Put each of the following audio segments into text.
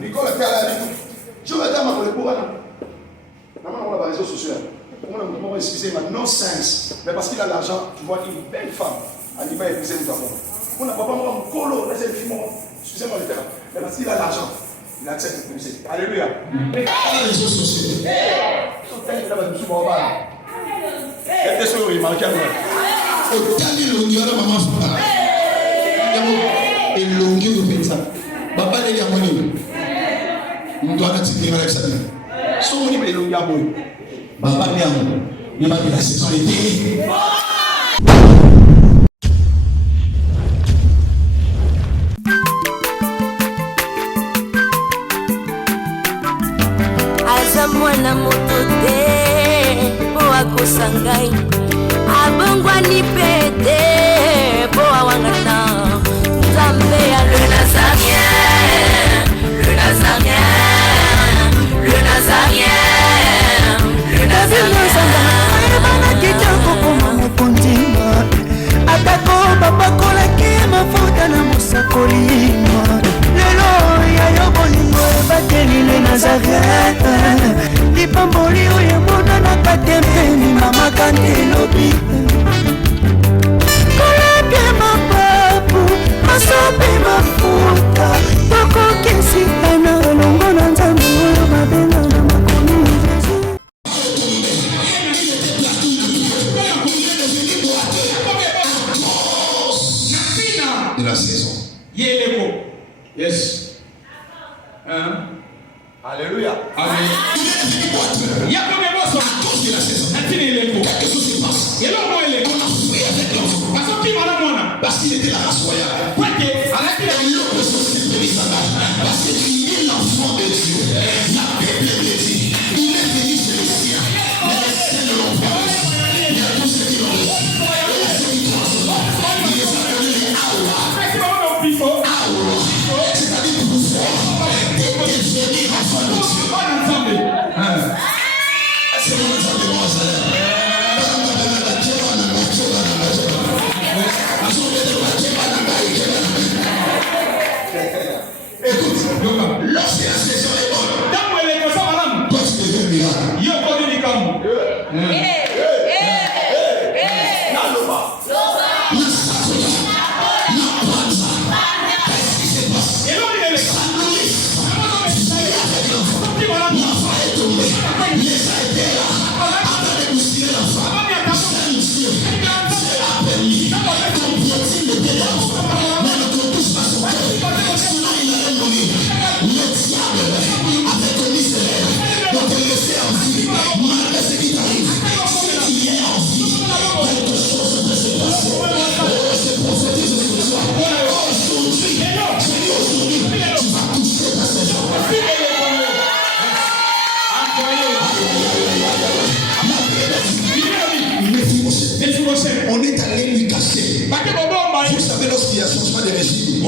Nicole a je vais dire ma collègue. On a les réseaux sociaux. On a excusé ma non-sens. Mais parce qu'il a l'argent, tu vois une belle femme. Elle va épouser nous avons. On n'a pas Mukolo, là c'est le film. Excusez-moi le terme. Mais parce qu'il a l'argent, il accepte de pousser. Alléluia. Mais on a les réseaux sociaux. Quelle est-ce que vous remarquez? Otali longi ala mama fala. Et longi au pensa. Papa le ya moni. Ndo ana tiki ngala kisani. So moni be longi abo. Papa le ya moni. Ni ba la sexualité. Aza mwana moto te po akosangai. Abongwa ni pete po awangata. Nzambe ya le Nazarien, le Nazarien, le Nazarien, le Nazarien. Bana kitoko koma mokondima. Atako babakola ke mafuta na musakolima. Lelo ya yo bolingo bateli le Nazarien. Lipamboli oyo mona na katempeni mama kantelobi. Koleke mapapu masope mafuta. Toko kesi ana longo na nzambe oyo mabena na makomi Jésus. De la saison. Yes. Alléluia. Amen. Il y a combien de choses à cause de la saison? Quelque chose se passe. Et là, on a fouillé avec l'enfant. Parce qu'il était la race royale. Parce qu'il est l'enfant de Dieu. La Bible le dit. Il est venu chez les siens. Mais les siens ne l'ont pas reçu. Il y a tous ceux qui l'ont reçu. Et ceux qui l'ont reçu. Il les a appelés les Awa. C'est-à-dire pouvoir devenir enfant de Dieu. C'est le temps de moi, ça. Écoute, lorsque la saison est bonne, toi tu deviens miracle. On est allé lui cacher. Vous savez, lorsqu'il y a changement de régime,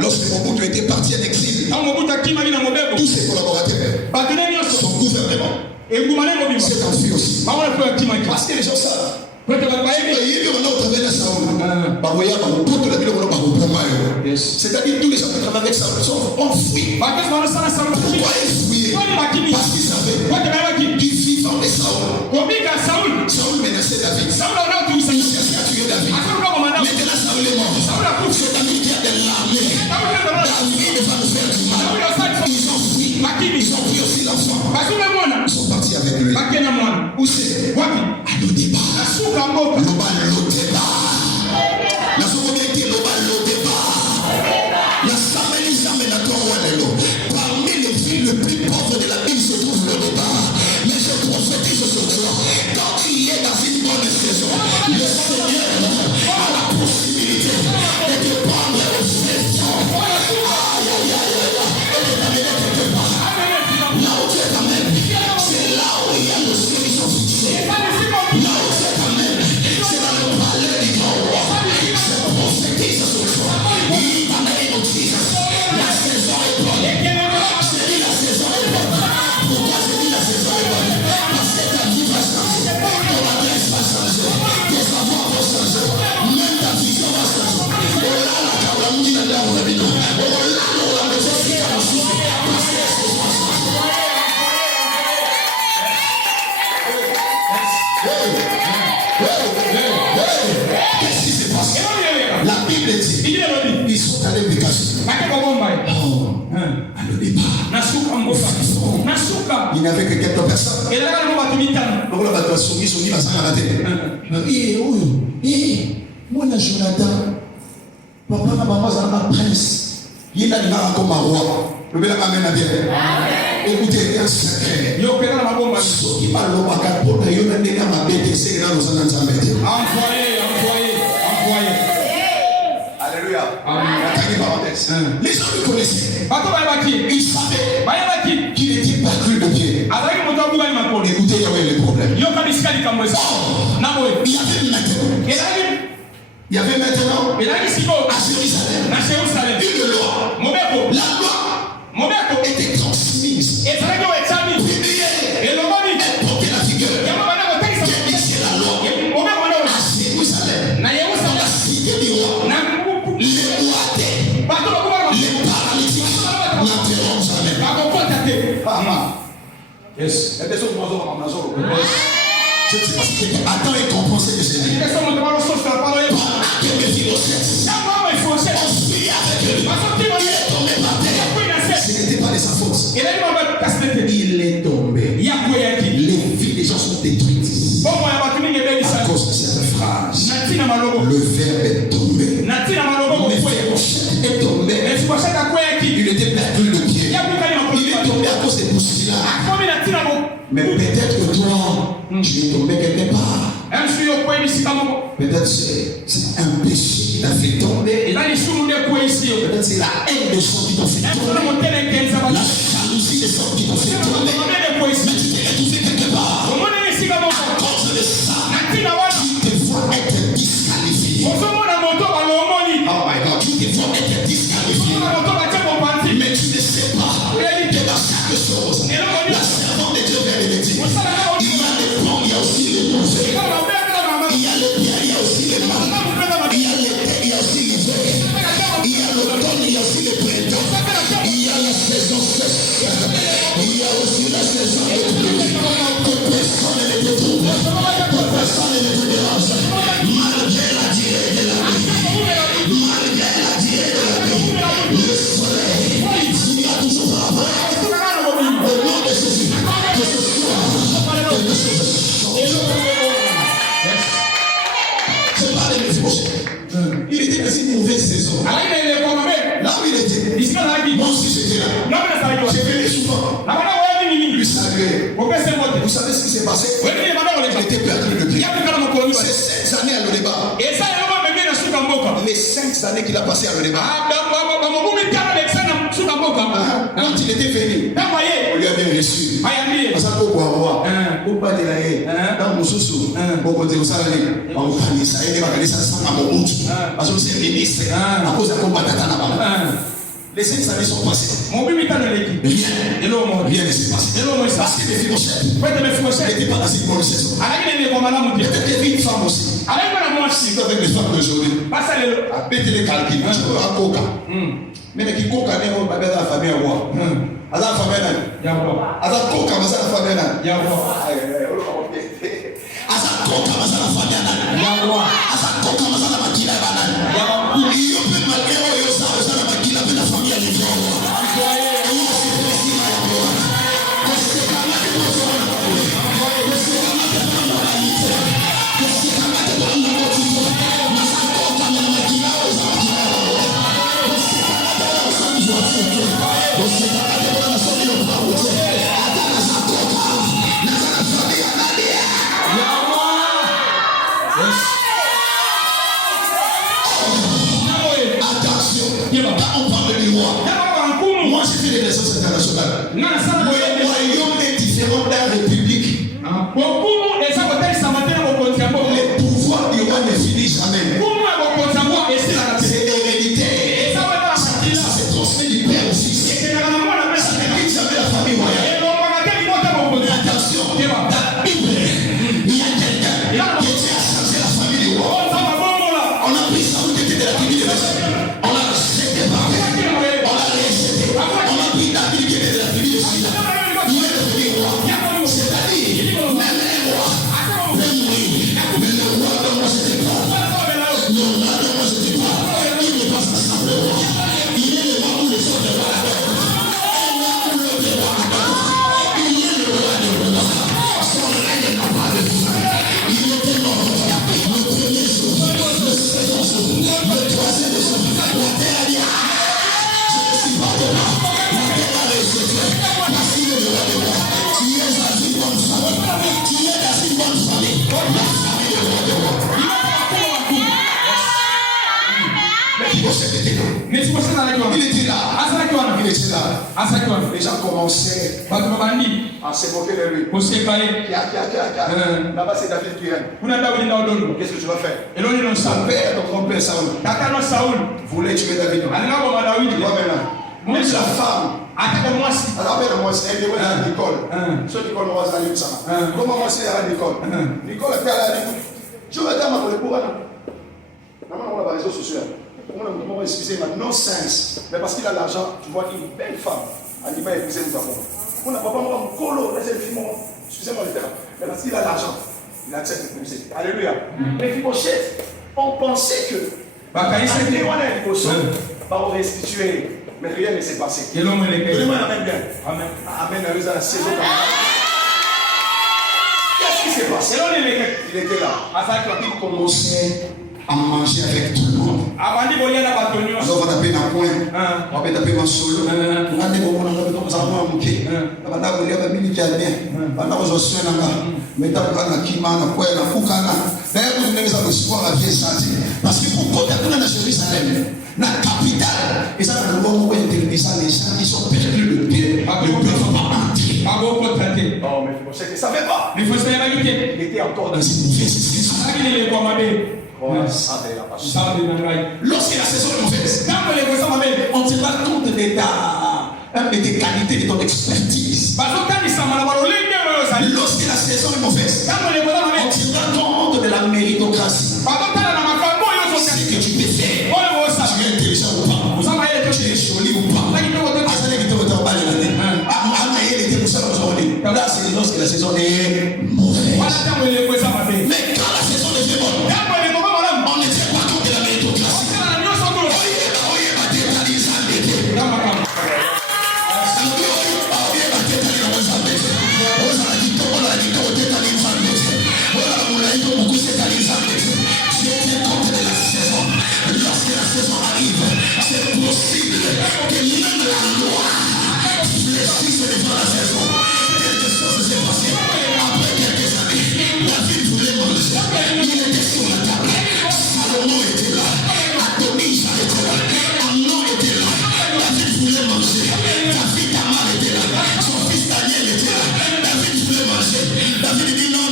lorsque Mbongo était parti en exil, tous ses collaborateurs, son gouvernement s'est enfui aussi. Parce que les gens savent. C'est-à-dire tous les gens qui travaillent avec Saoul sont enfouis. Pourquoi enfouis? Parce qu'ils savaient du vivant de Saoul. Saoul menaçait David. Il cherchait à tuer David. Maintenant Saoul est mort. C'est David qui a de l'armée. David va nous faire du mal. Ils ont fui. Ils ont pris aussi l'enfant. Ils sont partis avec lui. Où c'est? À nos débats. Parmi les villes les plus pauvres de la ville se trouve le départ. Mais je prophétise sur toi. Quand il est dans une bonne saison, le Seigneur a la possibilité de te prendre au saison. Aïe, aïe, aïe, et de t'amener quelque part. Là où tu t'amènes, c'est là où il y a le ciel qui sont fixés. Là où tu t'amènes, Oh, à le départ. Il n'y avait que quelques personnes. Donc là, on va soumis, va s'en arrêter. Moi, Jonathan, papa, maman, ça va prince. Il a dit comme un roi. Le bel amène à bien. Écoutez, un secret. Ce qui m'a l'obaka pour que vous n'ayez pas ma bête, c'est là nous allons envoyer. Alléluia. Les gens le connaissaient. Ils savaient qu'il était pas cru de pied. Écoutez, il y avait les problèmes. Il y avait maintenant à Jérusalem une loi. La loi était transmise. Elle portait la figure. Quelle c'est la loi? À Jérusalem, dans la cité du roi, les boiteux, les paralytiques n'entreront jamais. Yes. Je ne sais pas si quelqu'un attend et comprend ce que c'est dit. Ce n'était pas de sa force. Il est tombé. Les vies des gens sont détruites à cause de cette phrase. Le verbe est tombé. Le verbe est tombé. Il était perdu le pied. Il est tombé à cause des bousculards. Mais peut-être que toi, tu es tombé quelque part. Peut-être c'est un péché qui t'a fait tomber. Peut-être c'est la haine des gens qui t'ont fait tomber. La jalousie des gens qui t'ont fait tomber. Mais tu t'es retrouvé quelque part. À cause de ça, tu te vois être disqualifié. Oh my God, tu te vois être disqualifié. Mais tu ne sais pas que dans chaque chose, la servante de Dieu vient de le dire. Il y a les bons, il y a aussi les mauvais. Il y a le bien, il y a aussi le mal. Il y a l'été, il y a aussi l'hiver. Il y a l'automne, il y a aussi le printemps. Il y a la saison sèche. Il y a aussi la saison de pluie. Que personne ne te trouve. Que personne ne te dérange. Malgré la durée de la vie. Malgré la durée de la vie. Le soleil finira toujours par après. Au nom de Jésus. Que ce soit quelque chose de il était dans une mauvaise saison. Là où il était, moi aussi j'étais là. J'ai venu souvent lui saluer. Vous savez ce qui s'est passé? Il était perdu de pied. C'est 5 années à le débat. Les 5 années qu'il a passé à le débat. Quand il était venu, on lui avait reçu. Parce qu'on peut avoir, on peut aller dans mon sous-sous, on peut dire ça, on va faire ça, il va faire ça à mon bout. Parce que c'est ministre, à cause de combattre Tata. Les 5 années sont passées. Rien ne s'est passé. Parce que les filles n'étaient pas dans une bonne saison. Peut-être qu'il y avait une femme aussi. C'est avec les femmes d'aujourd'hui. À péter les calculs, à coca. Mais qui coca n'est pas la famille à voir. À la famille, à la coca, à la famille. On parle de roi. Moi, j'ai fait des relations internationales. Le royaume est différent d'un république. Les pouvoirs du roi ne finissent jamais. C'est héréditaire. Ça se transmet du père au fils. Ça ne quitte jamais la famille royale. Attention, dans la Bible, il y a quelqu'un qui a changé la famille du roi. On a pris ça, on était de la tribu de Bima. On l'a séparé. On l'a rejeté. On a pris la Bible qui était de la tribu de Bima. Il est devenu roi. C'est-à-dire, même les rois, même oui, mais le roi de moi, c'était pas. Le roi de moi, c'était pas. Il n'est pas ensemble le roi. Il famille était là. Les gens commençaient à se moquer de lui. Là-bas, c'est David qui règne. Qu'est-ce que tu vas faire? Son père, ton grand-père Saoul, voulait tuer David. Toi maintenant, même la femme. Alors, moi, elle est à l'école. Ceux qui connaissent la lutte, ça. Comment moi, c'est à l'école? L'école est à l'école. Je vais dire à ma collègue pour elle. On a les réseaux sociaux. On a excusé ma non-sens. Mais parce qu'il a l'argent, tu vois une belle femme. Elle dit pas épuiser nous avons. On n'a pas Mukolo, excusez-moi le terme. Mais parce qu'il a l'argent, il accepte de épuiser. Alléluia. Mais on pensait que. On a restitué. Mais rien ne s'est passé. Donnez-moi un amen bien. Amen. Amen. La saison. Qu'est-ce qui s'est passé? Il était là. Il commençait à manger avec tout le monde. Alors on a tapé dans le coin. On a tapé dans le solo. On a dit qu'on a Mikie. On a dit qu'on a Mikie. On a dit qu'on a parce que pour côté de la Jérusalem, la capitale, et ça, nous avons les gens qui sont perdus le pied, ne peuvent pas entrer. Oh, mais c'est que ça ne savait pas. Il était encore dans une mauvaise saison. Lorsque la saison est mauvaise, on tiendra compte de tes qualités, de ton expertise. Lorsque la saison est mauvaise, on tiendra compte de la méritocratie. Ce que tu peux faire, tu es intelligent ou pas, tu es joli ou pas. Là, c'est lorsque la saison est mauvaise. Mais quand la saison est bonne, on ne tient pas compte de la méritocratie. Lorsque la saison arrive, c'est possible que même la loi fléchisse devant la saison. Quelque chose s'est passé. Après quelques années, David voulait manger. Il était sur la table. Salomon était là. Adonija était là. Amnon était là. David voulait manger. David Tamar était là. Son fils Daniel était là. David voulait manger. David dit non.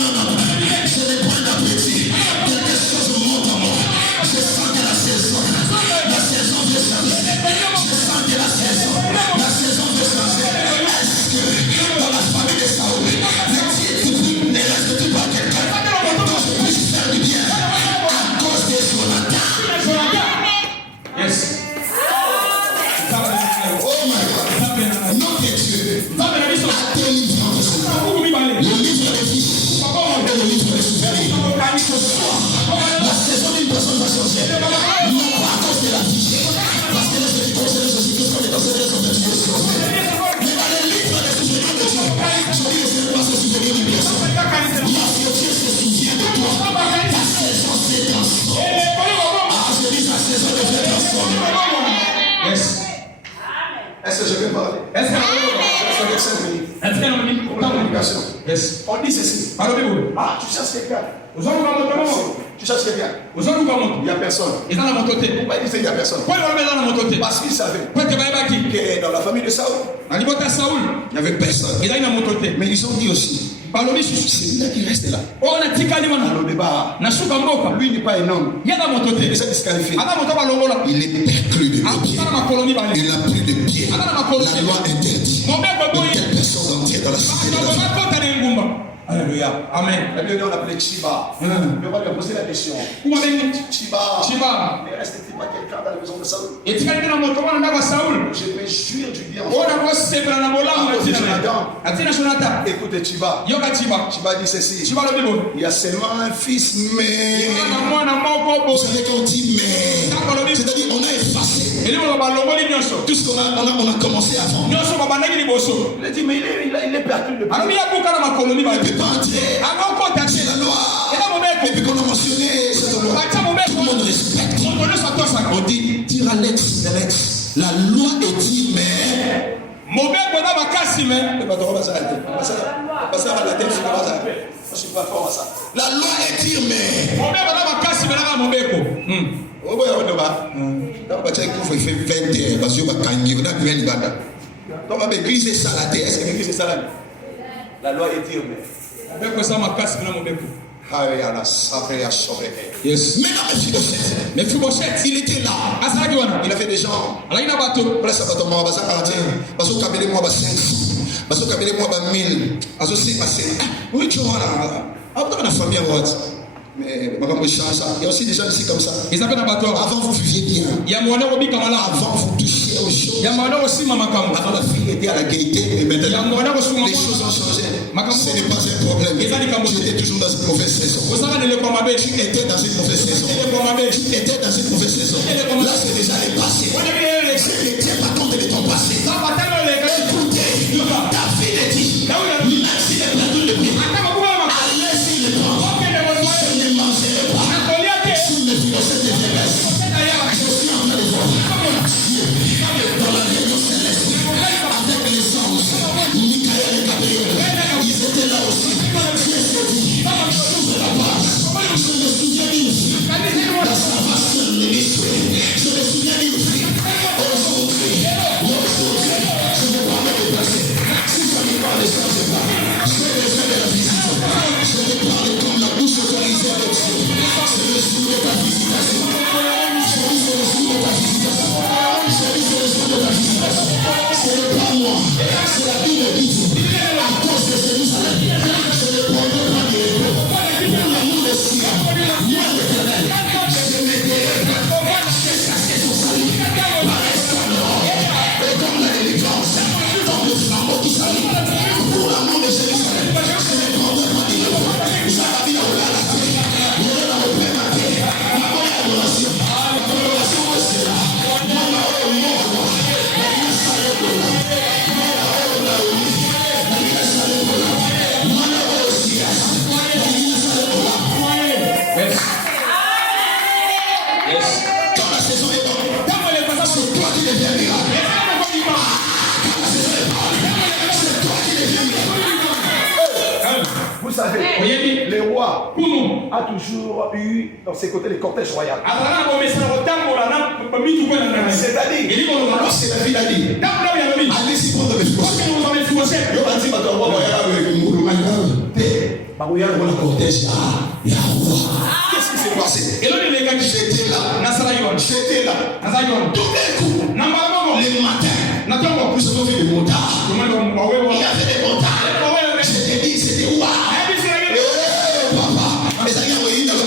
Je n'ai point d'appétit. Quelque chose monte en moi. Je sens que la saison veut changer. Je sens que la saison veut changer. Est-ce que dans la famille de Saoul, ne reste pas quelqu'un dont je puisse faire du bien à cause de Jonathan? Yes. Oh my God. Nom de Dieu. À deux livres de souvenirs. Le livre des fiches et le livre des souvenirs. Ce soir, la saison d'une personne va changer. Non pas à cause de la fiche. Parce que les éditeurs, c'est les sociétés, sont les enseignants, sont des choses. Mais dans les livres des souvenirs de Dieu, je dis que ce n'est pas se souvenir d'une personne. Lorsque Dieu se souvient de toi, ta saison se transforme. Je dis la saison devient transformée. Yes. Est-ce que je vais parler? Est-ce que je vais 5 minutes? Communication. Yes. On dit ceci. Tu cherches quelqu'un. Tu cherches quelqu'un. Il n'y a personne. Pourquoi il disait qu'il n'y a personne? Parce qu'il savait que dans la famille de Saoul, il n'y avait personne. Mais ils ont dit aussi, c'est là qui reste là. Alors débat, lui n'est pas un homme. Il est disqualifié. Il est perclus de pied. Il n'a plus de pied. La loi interdit de quelle personne d'entrer dans la cité de la vie. Alléluia. Amen. On l'appelait Chiba. Mais on lui a posé la question. Chiba. Mais reste-t-il pas quelqu'un dans la maison de Saoul? Je vais jouir du bien. Écoute Chiba. Chiba dit ceci. Il y a seulement un fils, mais. Vous savez qu'on dit mais. C'est-à-dire on a effacé tout ce qu'on a commencé avant. Il a dit mais il est perdu depuis. Il ne peut pas entrer. C'est la loi. Et puis qu'on a mentionné cette loi, tout le monde respecte. On dit dire à l'ex. La loi est dit mais. Je suis pas fort à ça. La loi est dire mais. Oh, boy, on va. Quand tu as fait 20 parce que tu vas gagner, on a bien dit bada. Donc, on va égliser ça la terre. Est-ce que l'église est ça la loi est dire, mais. Avec ça, ma casse, mon bébé. Yes. Mais Fibochette, il était là. Il a fait des gens. Voilà, ça va tomber. Parce que tu as moi 5. Parce que tu as moi 1000. Parce que c'est passé. Oui, tu vois là. Après, la famille a what? Mais il y a aussi des gens ici comme ça. Avant, vous viviez bien. Avant, vous touchiez aux choses. Avant, la fille était à la gaieté. Mais maintenant, les choses ont changé. Ce n'est pas un problème. Tu étais toujours dans une mauvaise saison. Tu étais dans une mauvaise saison. Tu étais dans une mauvaise saison. Là, c'est déjà les passés. Je ne tiens pas compte de ton passé. Écoutez, ta fille est dit. Même si les plateaux de prix. Allez sur le temps. Je ne mangerai pas. Sous mes filosophes de faiblesse. Je suis en train de voir Dieu dans la réunion céleste avec les anges, Mikie et Gabriel. Ils étaient là aussi. Dieu s'est dit, j'ouvre la page. Je me souviens d'une fille dans sa vaste ministre. Je me souviens d'une fille. Aujourd'hui, je ne vais pas me déplacer. Si ça me parle de ça, je parle. Je vais faire de la visite. Je te parle comme la bouche autorisée de Dieu. C'est le jour de ta visitation. Je dis c'est le jour de ta visitation. Je dis c'est le jour de ta visitation. Ce n'est pas moi. C'est la Bible qui dit. À cause de Jérusalem, je ne prendrai pas de repos. Pour l'amour de Sion, moi l'Éternel, je m'aiderai jusqu'à ce que son salut paraisse comme l'or et comme la délivrance, comme le flambeau qui s'allume. Pour l'amour de Jérusalem, je ne prendrai pas de repos. Ça va bien au la terre. Il est dans le prématé. Ma bonne adoration. L'adoration c'est là. Moi, ma Mbongo. La Kinshasa est là. Quand la saison est bonne, c'est toi qui deviens miracle. Quand la saison est bonne, c'est toi qui deviens miracle. Vous savez, le roi a toujours eu dans ses côtés les cortèges royaux. C'est-à-dire, alors c'est la ville à dire. Allez-y prendre mes fleurs. Qu'est-ce qui s'est passé? J'étais là. J'étais là. Tout d'un coup, le matin, plus on fait des montages. Il y avait des montages. Je t'ai dit, c'était waouh. Papa, mais ça y est, oui, dans le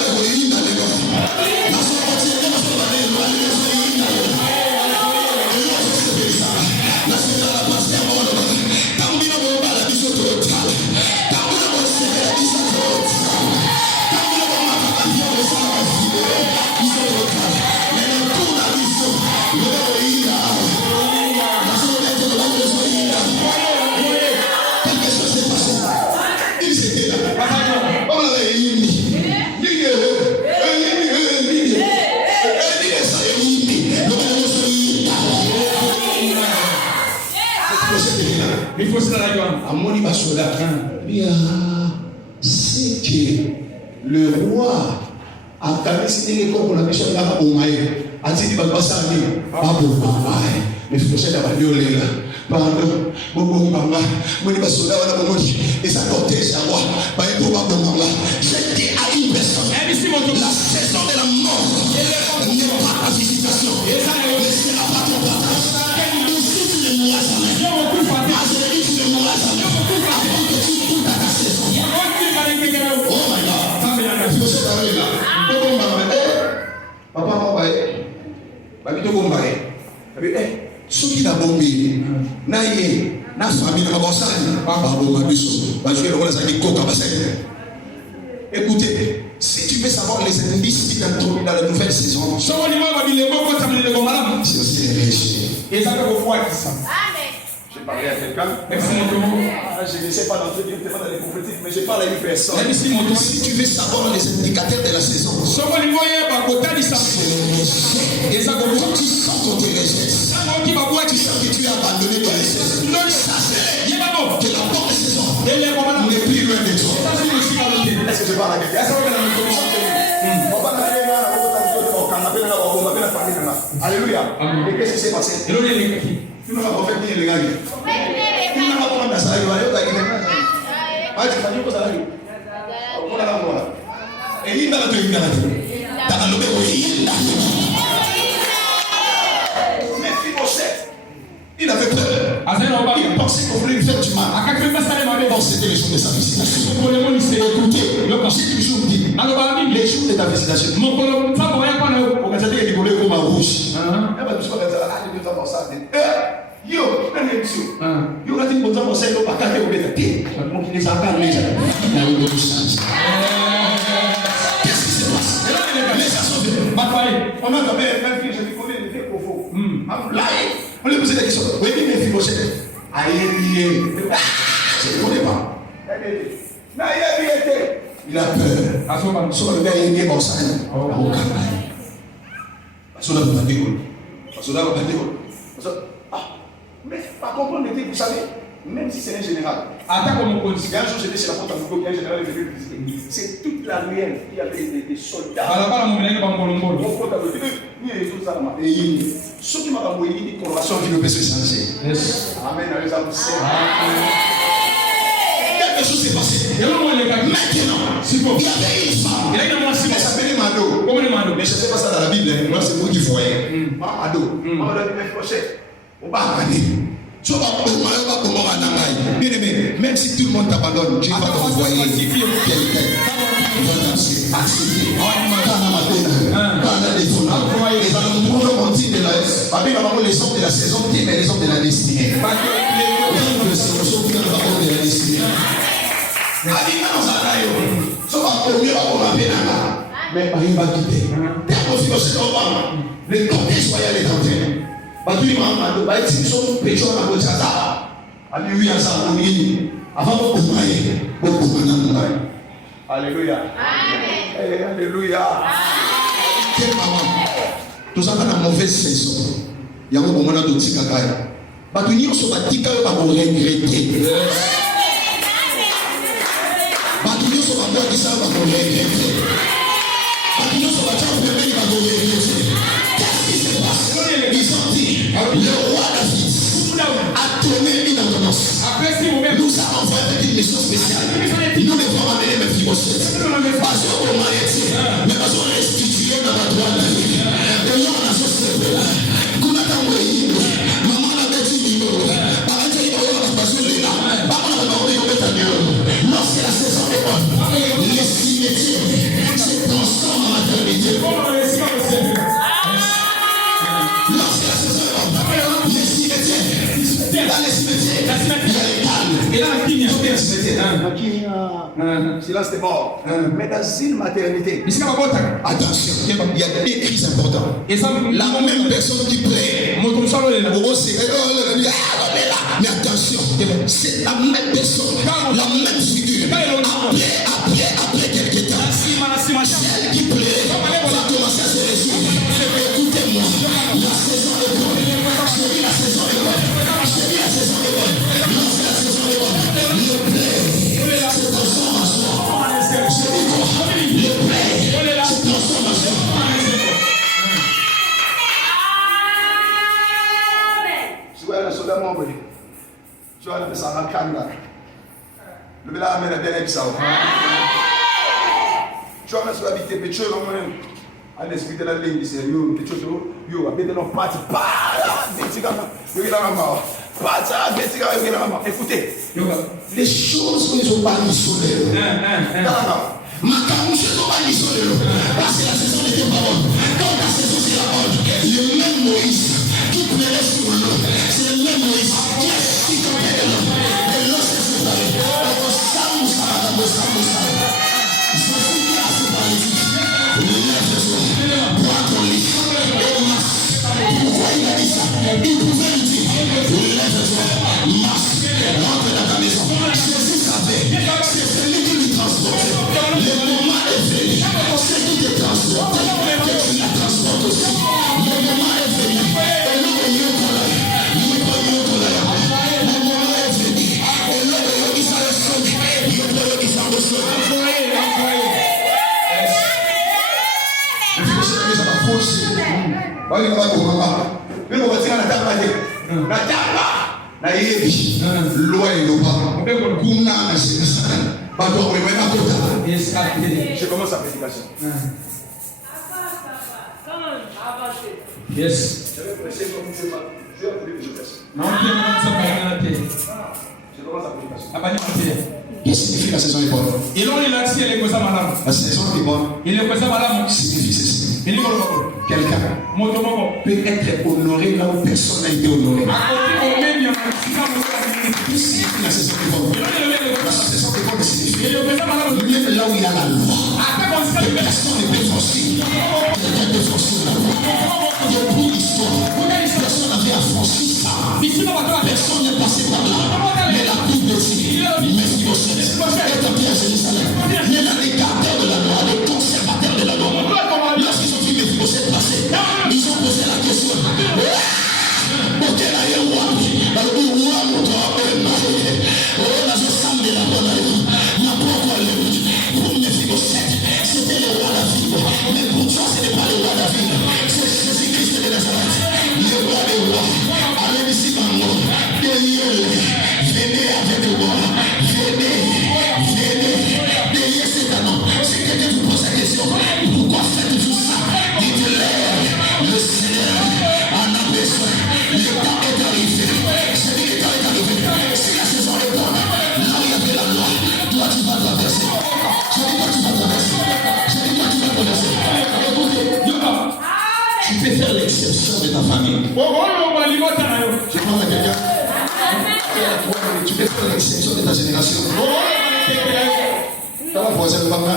c'est que le roi a calé comme la mission là au maïs. A dit qu'il va passer à lui. Pas pour moi. Mais il faut chercher à violer là. Pardon. Bon, maman. Moi, il va sauver à la maman. Et ça cortège à moi. Pas pour maman là. Je dis à une personne. La saison de la mort n'est pas la visitation. Mais c'est la part de partage. Si tu ne mourras jamais. Tu ne mourras jamais. Avant que tu coupes ta saison. Oh my God. Il faut se parler là. Papa m'a dit, babi to bomba soki na bombi na ye na famille na bossa papa bomba biso ba jouer le rôle ça qui coca bassin. Écoutez, si tu veux savoir les indices qui t'introduisent dans la nouvelle saison, c'est aussi les riches. Et ça peut vous voir ça. J'ai parlé à quelqu'un. Je ne sais pas d'entrer directement dans les prophétiques, mais j'ai parlé à une personne. Si tu veux savoir les indicateurs de la saison, tu sens qu'on te rejette. Tu sens que tu es abandonné dans les saisons. Ça c'est que la bonne saison n'est plus loin de toi. Est-ce que je parle à quelqu'un? Alléluia. Et qu'est-ce qui s'est passé? Tu n'as pas fait bien les gars. Tu n'as pas fait ça. Tu vas aller au Taïwan. Tu vas aller au Taïwan. On a la voix. Et il n'a pas de il avait peur. Il pensait qu'on voulait lui faire du mal. Bon, c'était les jours de sa visitation. Écoutez, c'est toujours dit. Les jours de ta visitation. On va dire qu'il voulait comme un rouge. Yo, yo, quand il pose un conseil, il va pas casser au bête. Donc, il les a calmés. Il a eu de changer. Qu'est-ce qui se passe? Les assombres. On a même fille, je lui connais, il était profond. On lui posait des questions. Oui, mais fille, je ne connais pas. Il a peur. Sur le gars, il est bon sang. Au campagne. Parce qu'on a pas d'école. Parce qu'on a pas d'école. Mais par contre, on était, vous savez, même si c'est un général. Un jour, j'étais chez la porte à Mukolo, il y a un général qui est venu visiter. C'est toute la ruelle qui avait des soldats. Et ceux qui m'ont envoyé une coloration qui ne peut se changer. Amen. Quelque chose s'est passé. Maintenant, il y avait une femme. Elle s'appelait Mado. Mais je ne sais pas ça dans la Bible. Moi, c'est vous qui voyez. Mado. Bien aimé, même si tout le monde t'abandonne, Dieu va t'envoyer quelqu'un. Les hommes de la saison, mais les hommes de la destinée. Mais il va quitter. Le cortège va y aller dans le Alléluia. Alléluia. Quelle maman. Nous avons une mauvaise saison. Il y a un moment où on a tout tika kaya. Parce que nous sommes tika kaya pour regretter. Parce que nous sommes à boire qui ça va pour regretter. Parce que nous sommes à faire pour regretter. Ils ont dit, le roi David a donné une ordonnance. Nous avons envoyé une mission spéciale. Nous devons amener mes filles au ciel. Parce qu'on m'a été, mais parce qu'on est restitué dans la droite de la vie. Et nous, on a ce cerveau. Qu'on a envoyé, maman a dit, par exemple, on a passé là. Maman a envoyé au bétanier. Lorsque la saison est bonne, les cimetières se transforment en maternité. Dans les cimetières, il y a les calmes. Et là, il y a les cimetières. Silence de mort. Mais dans une maternité, attention, il y a des crises importantes. La même personne qui plaît, mais attention, c'est la même personne, la même figure. Après quelques temps, celle qui plaît va commencer à se résoudre. Écoutez-moi, la saison est bonne. Je dis la saison est bonne. Écoutez, les choses que nous avons pas mis sur le parce que la saison n'était pas bonne. Quand la saison sera bonne, le même Moïse qui pleurait sur l'eau, c'est le même Moïse qui est si tombé de l'eau. Et l'eau s'est séparée. Jésus qui a séparé. Prends ton lit. Pourquoi il a dit ça? Il pouvait lui dire, lève-toi, marche, rentre dans ta maison. Jésus savait, c'est celui qui lui transporte. Le moment est venu, c'est qui te transporte, que tu la transportes aussi. Le moment est venu, et nous voyons pour la Wali kama kwa mimi kwa tina nataka aje. Nataka na Ebebi. Loi loba. Kuna na sasa. Bato kwa mema kota. Yes, je commence la prédication. Yes. Je vais prêcher comme Dieu m'a. Je vais voulu que je prêche. Non, je commence la prédication. Qu'est-ce que signifie la saison est bonne? La saison est bonne. Signifie ceci. Quelqu'un peut être honoré là où personne n'a été honoré. Qu'est-ce que signifie la saison est bonne? La saison est bonne signifie même là où il y a la loi. Personne ne peut forcer. Quelqu'un peut forcer la loi. Depuis l'histoire, personne n'avait à forcer ça. Personne n'est passé par là. Mais la coupe de Dieu, mais qui est appelé à Jérusalem. Mais là, les gardeurs de la loi, les conservateurs de la loi, lorsqu'ils ont vu les procès passer, ils ont posé la question. C'était le roi David, mais pour toi ce n'est pas le roi David, c'est Jésus-Christ de Nazareth, le roi des rois. Allez ici dans le monde, venez avec moi, venez, derrière cet anneau. C'est quelqu'un qui pose la question, pourquoi faites-vous ça? Dites-leur, le Seigneur en a besoin, le temps est arrivé. Je dis le temps est arrivé, si la saison est bonne, là où il y avait la loi, toi tu vas traverser. Je dis toi tu vas traverser. Tu peux faire l'exception de ta famille. Je parle à quelqu'un. Tu peux faire l'exception de ta génération. Tu vas poser le Bana.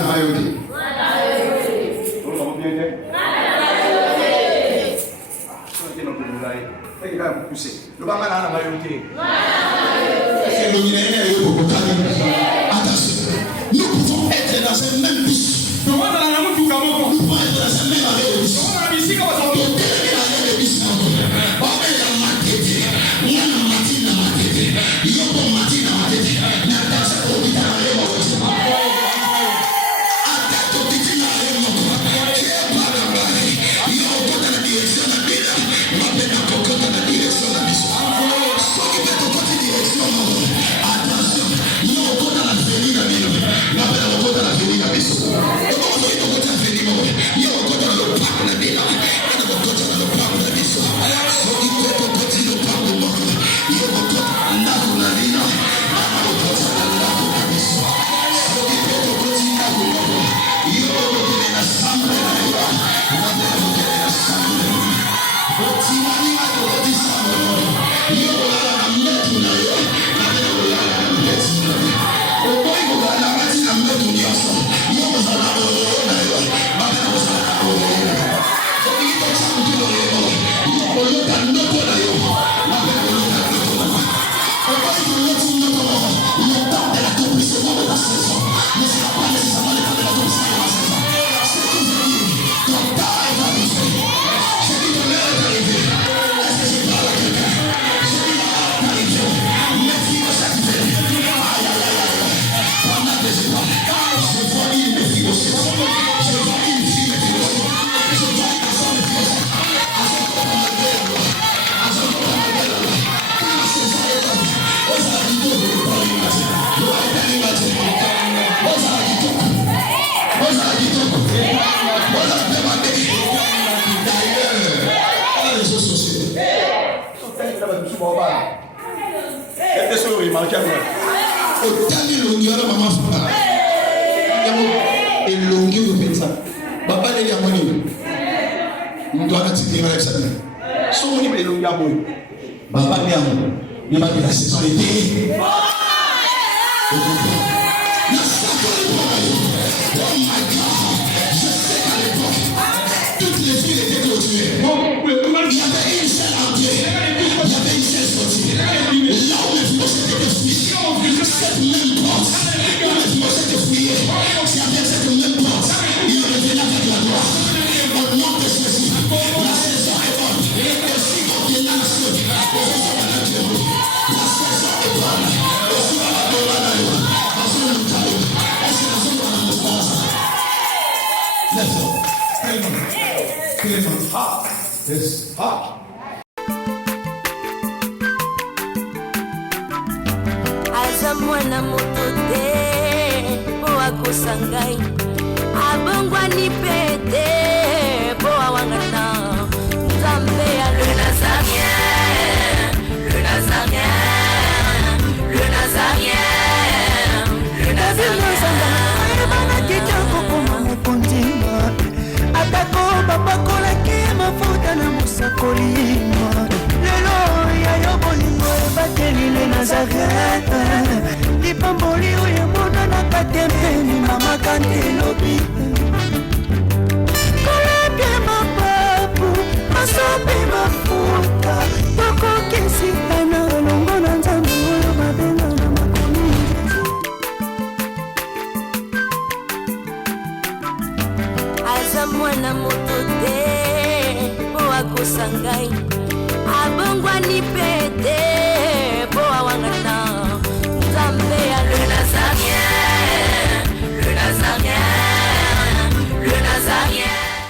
Attention, nous pouvons être dans un même bus. Nous pouvons être dans un même la saison était. Oh my God, je sais qu'à l'époque, toutes les filles étaient clôturées. Il y avait une seule entrée, il y avait une seule sortie. Là où les filles étaient fouillées, cette même porte, où les filles étaient fouillées, c'est avec cette même porte, il revenait avec la gloire. Au nom de Jésus, la saison est bonne. Et si on vient la saison est bonne. Yes. Ah. Aza mwana moto te po akosa ngai abongwani pete po awangata nzambe ya le nazarien le nazarien le nazarien le nazarien Bana kitoko koma mokondima atako bapakolaki mafuta na mosakolima lelo ya yo bolingo ebateli le Nazareth lipamboli oyo monanaka tempeni mama kantelobi kolapie mapapu masopi mafuta tokokisikana longo na nzambe oyo babenga na makomi aza mwana moto te po akosa ngai abongwani pete po awangata